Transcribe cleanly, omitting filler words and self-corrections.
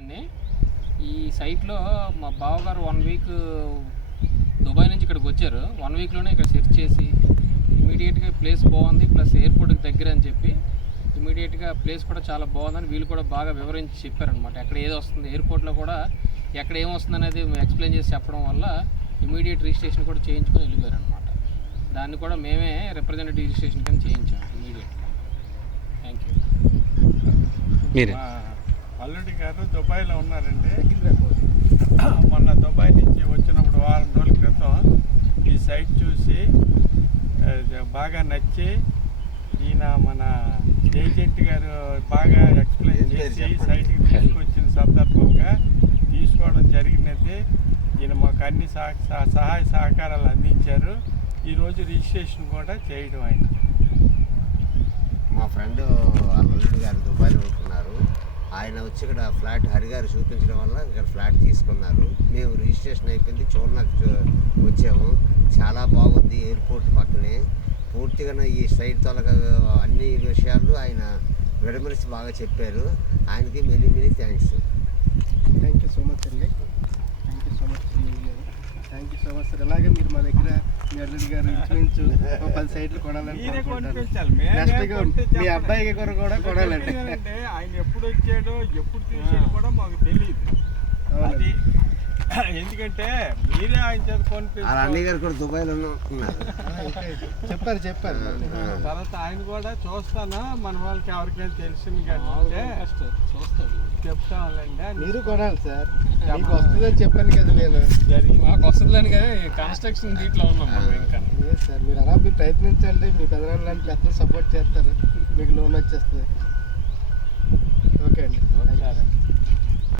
అండి ఈ సైట్లో మా బావగారు 1 వీక్ దుబాయ్ నుంచి ఇక్కడికి వచ్చారు. 1 వీక్లోనే ఇక్కడ సెర్చ్ చేసి ఇమీడియట్గా ప్లేస్ బాగుంది, ప్లస్ ఎయిర్పోర్ట్కి దగ్గర అని చెప్పి ఇమీడియట్గా ప్లేస్ కూడా చాలా బాగుందని వీళ్ళు కూడా బాగా వివరించి చెప్పారనమాట. ఎక్కడ ఏది వస్తుంది, ఎయిర్పోర్ట్లో కూడా ఎక్కడ ఏమొస్తుంది అనేది ఎక్స్ప్లెయిన్ చేసి చెప్పడం వల్ల ఇమీడియట్ రిజిస్ట్రేషన్ కూడా చేయించుకొని వెళ్ళిపోయారు అనమాట. దాన్ని కూడా మేమే రిప్రజెంటేటివ్ రిజిస్ట్రేషన్ కానీ చేయించాం ఇమీడియట్గా. Thank you. మీరే అల్లుడి గారు దుబాయ్లో ఉన్నారండి. మొన్న దుబాయ్ నుంచి వచ్చినప్పుడు వారం రోజుల క్రితం ఈ సైట్ చూసి బాగా నచ్చి ఈయన మన ఏజెంట్ గారు బాగా ఎక్స్ప్లెయిన్ చేసి సైట్కి తీసుకొచ్చిన సందర్భంగా తీసుకోవడం జరిగినది. ఈయన మాకు అన్ని సహాయ సహకారాలు అందించారు. ఈరోజు రిజిస్ట్రేషన్ కూడా చేయడం ఆయన. మా ఫ్రెండ్ అల్లుడి గారు దుబాయ్లో ఉంటున్నారు. ఆయన వచ్చి ఇక్కడ ఫ్లాట్ హరిగారు చూపించడం వల్ల ఇక్కడ ఫ్లాట్ తీసుకున్నారు. మేము రిజిస్ట్రేషన్ అయిపోయింది, చూడడానికి వచ్చాము. చాలా బాగుంది, ఎయిర్పోర్ట్ పక్కనే. పూర్తిగా ఈ సైట్ తొలగా అన్ని విషయాలు ఆయన విడమరిచి బాగా చెప్పారు. ఆయనకి many thanks. Thank you so much అండి. Thank you so much thank you so much sir. అలాగే మీరు మా దగ్గర మీ అల్లుడి గారు ఇంచుమించు 10 సైట్లు కొనాలని నెక్స్ట్ మీ అబ్బాయికి కూడా కొనాలండి. ఆయన ఎప్పుడు వచ్చాడో ఎప్పుడు తీసాడో కూడా మాకు తెలియదు. అది ఎందుకంటే మీరే ఆయన చేత అన్ని గారు కూడా దుబాయ్లో ఉన్నారు. చెప్పారు తర్వాత ఆయన కూడా చూస్తానా మన వాళ్ళకి ఎవరికైనా తెలిసింది కానీ చూస్తాడు, చెప్తాంలేండి. మీరు కొనాలి సార్, మీకు వస్తుందని చెప్పాను కదా నేను. మాకు వస్తుందని కానీ కన్స్ట్రక్షన్ దీంట్లో ఉన్నాం ఇంకా. లేదు సార్, మీరు అలా మీరు ప్రయత్నించండి. మీ పెద్దవాళ్ళు లాంటి పెద్దలు సపోర్ట్ చేస్తారు, మీకు లోన్ వచ్చేస్తుంది. ఓకే అండి.